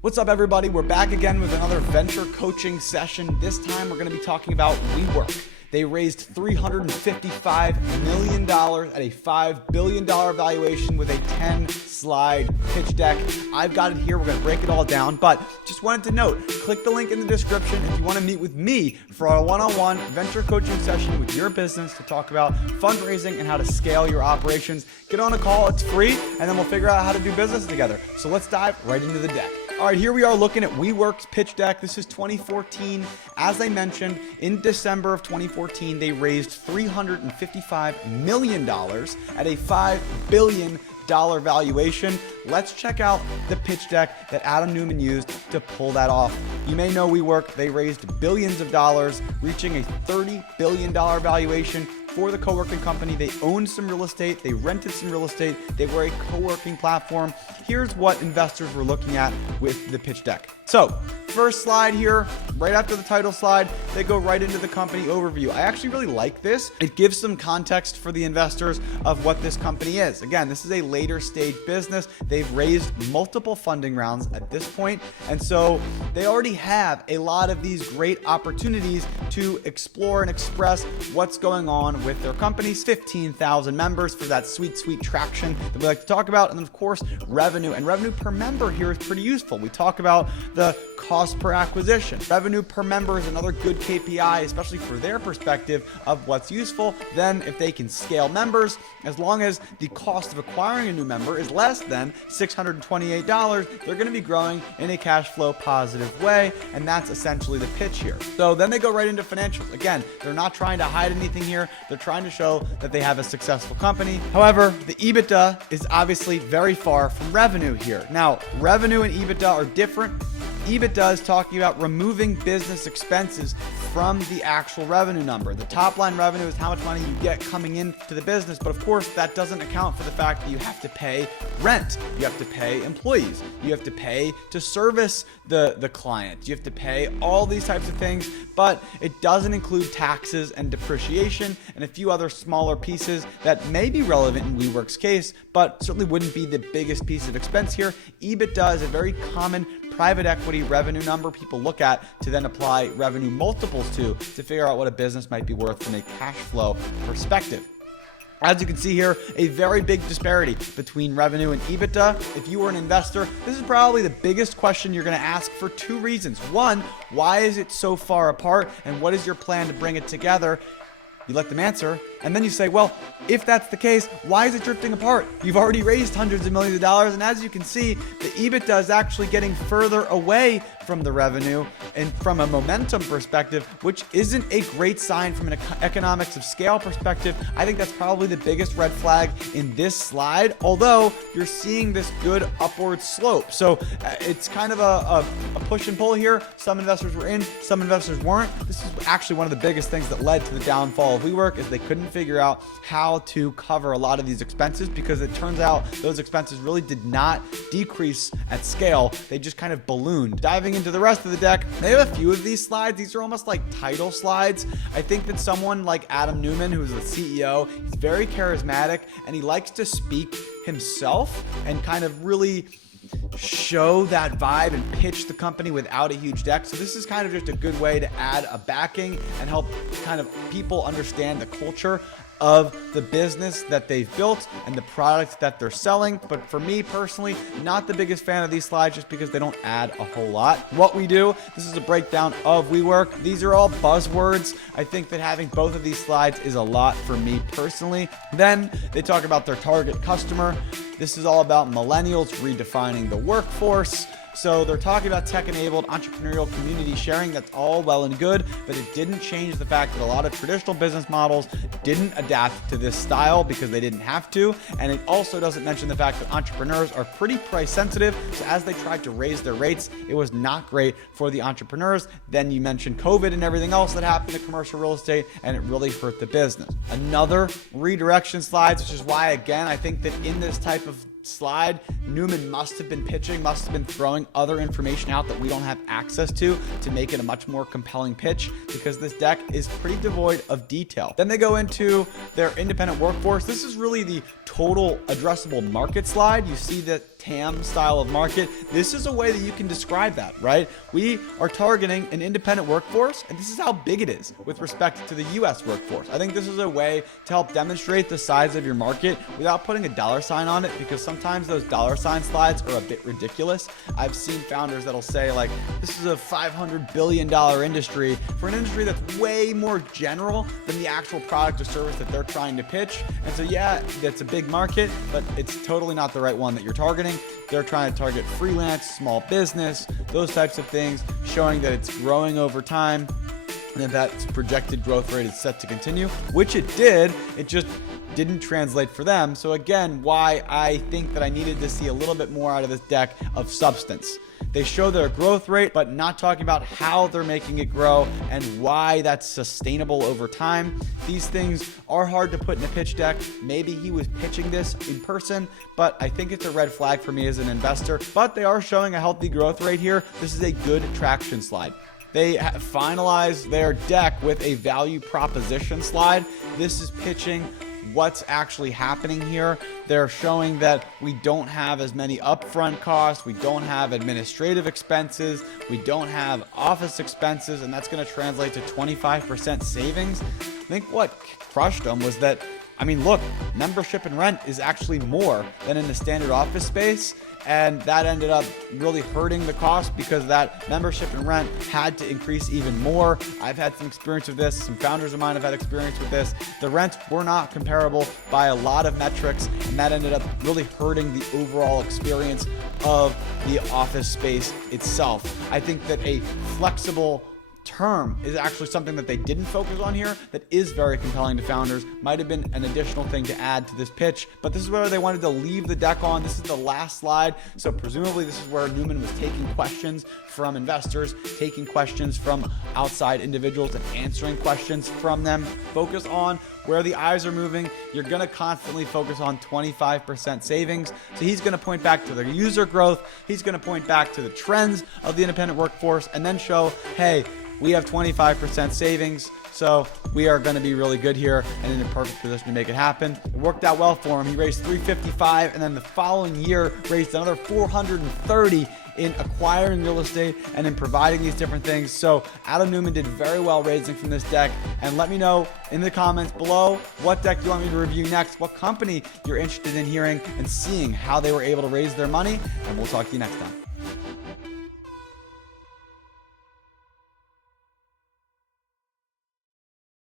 What's up, everybody? We're back again with another venture coaching session. This time we're going to be talking about WeWork. They raised $355 million at a $5 billion valuation with a 10-slide pitch deck. I've got it here. We're going to break it all down, but just wanted to note, click the link in the description if you want to meet with me for a one-on-one venture coaching session with your business to talk about fundraising and how to scale your operations. Get on a call. It's free, and then we'll figure out how to do business together. So let's dive right into the deck. All right, here we are looking at WeWork's pitch deck. This is 2014. As I mentioned, in December of 2014, they raised $355 million at a $5 billion valuation. Let's check out the pitch deck that Adam Neumann used to pull that off. You may know WeWork. They raised billions of dollars, reaching a $30 billion valuation for the co-working company. They owned some real estate. They rented some real estate. They were a co-working platform. Here's what investors were looking at with the pitch deck. So first slide here, right after the title slide, they go right into the company overview. I actually really like this. It gives some context for the investors of what this company is. Again, this is a later stage business. They've raised multiple funding rounds at this point. And so they already have a lot of these great opportunities to explore and express what's going on with their companies. 15,000 members for that sweet traction that we like to talk about. And then of course, revenue and revenue per member here is pretty useful. We talk about the cost per acquisition. Revenue per member is another good KPI, especially for their perspective of what's useful. Then if they can scale members, as long as the cost of acquiring a new member is less than $628, they're going to be growing in a cash flow positive way. And that's essentially the pitch here. So then they go right into financials. Again, they're not trying to hide anything here. They're trying to show that they have a successful company. However, the EBITDA is obviously very far from revenue here. Now, revenue and EBITDA are different. EBITDA is talking about removing business expenses from the actual revenue number. The top line revenue is how much money you get coming into the business, but of course that doesn't account for the fact that you have to pay rent, you have to pay employees, you have to pay to service the client, you have to pay all these types of things, but it doesn't include taxes and depreciation and a few other smaller pieces that may be relevant in WeWork's case, but certainly wouldn't be the biggest piece of expense here. EBITDA is a very common private equity revenue number people look at to then apply revenue multiples to figure out what a business might be worth from a cash flow perspective. As you can see here, a very big disparity between revenue and EBITDA. If you were an investor, this is probably the biggest question you're going to ask for two reasons. One, why is it so far apart? And what is your plan to bring it together? You let them answer, and then you say, well, if that's the case, why is it drifting apart? You've already raised hundreds of millions of dollars, and as you can see, the EBITDA is actually getting further away from the revenue and from a momentum perspective, which isn't a great sign from an economics of scale perspective. I think that's probably the biggest red flag in this slide, although you're seeing this good upward slope. So it's kind of a push and pull here. Some investors were in, some investors weren't. This is actually one of the biggest things that led to the downfall of WeWork is they couldn't figure out how to cover a lot of these expenses because it turns out those expenses really did not decrease at scale. They just kind of ballooned. Diving into the rest of the deck, they have a few of these slides. These are almost like title slides. I think that someone like Adam Neumann, who is the CEO, he's very charismatic and he likes to speak himself and kind of really show that vibe and pitch the company without a huge deck. So this is kind of just a good way to add a backing and help kind of people understand the culture of the business that they've built and the products that they're selling. But for me personally, not the biggest fan of these slides just because they don't add a whole lot. What we do, this is a breakdown of WeWork. These are all buzzwords. I think that having both of these slides is a lot for me personally. Then they talk about their target customer. This is all about millennials redefining the workforce. So they're talking about tech-enabled entrepreneurial community sharing. That's all well and good, but it didn't change the fact that a lot of traditional business models didn't adapt to this style because they didn't have to. And it also doesn't mention the fact that entrepreneurs are pretty price sensitive. So as they tried to raise their rates, it was not great for the entrepreneurs. Then you mentioned COVID and everything else that happened to commercial real estate, and it really hurt the business. Another redirection slides, which is why, again, I think that in this type of slide, Neumann must have been pitching, must have been throwing other information out that we don't have access to make it a much more compelling pitch, because this deck is pretty devoid of detail. Then they go into their independent workforce. This is really the total addressable market slide. You see that TAM style of market, this is a way that you can describe that, right? We are targeting an independent workforce, and this is how big it is with respect to the US workforce. I think this is a way to help demonstrate the size of your market without putting a dollar sign on it, because sometimes those dollar sign slides are a bit ridiculous. I've seen founders that'll say like, this is a $500 billion industry for an industry that's way more general than the actual product or service that they're trying to pitch. And so yeah, that's a big market, but it's totally not the right one that you're targeting. They're trying to target freelance, small business, those types of things, showing that it's growing over time and that projected growth rate is set to continue, which it did. It just didn't translate for them. So again, why I think that I needed to see a little bit more out of this deck of substance. They show their growth rate, but not talking about how they're making it grow and why that's sustainable over time. These things are hard to put in a pitch deck. Maybe he was pitching this in person, but I think it's a red flag for me as an investor. But they are showing a healthy growth rate here. This is a good traction slide. They finalized their deck with a value proposition slide. This is pitching what's actually happening here. They're showing that we don't have as many upfront costs, we don't have administrative expenses, we don't have office expenses, and that's going to translate to 25% savings. I think what crushed them was that, I mean, look, membership and rent is actually more than in the standard office space. And that ended up really hurting the cost because that membership and rent had to increase even more. I've had some experience with this. Some founders of mine have had experience with this. The rents were not comparable by a lot of metrics, and that ended up really hurting the overall experience of the office space itself. I think that a flexible term is actually something that they didn't focus on here that is very compelling to founders. Might have been an additional thing to add to this pitch, but this is where they wanted to leave the deck on. This is the last slide, so presumably this is where Newman was taking questions from investors, taking questions from outside individuals and answering questions from them. Focus on where the eyes are moving. You're going to constantly focus on 25% savings. So he's going to point back to the user growth. He's going to point back to the trends of the independent workforce and then show, hey, we have 25% savings, so we are going to be really good here and in a perfect position to make it happen. It worked out well for him. He raised $355, and then the following year raised another $430 in acquiring real estate and in providing these different things. So Adam Newman did very well raising from this deck. And let me know in the comments below what deck you want me to review next, what company you're interested in hearing and seeing how they were able to raise their money. And we'll talk to you next time.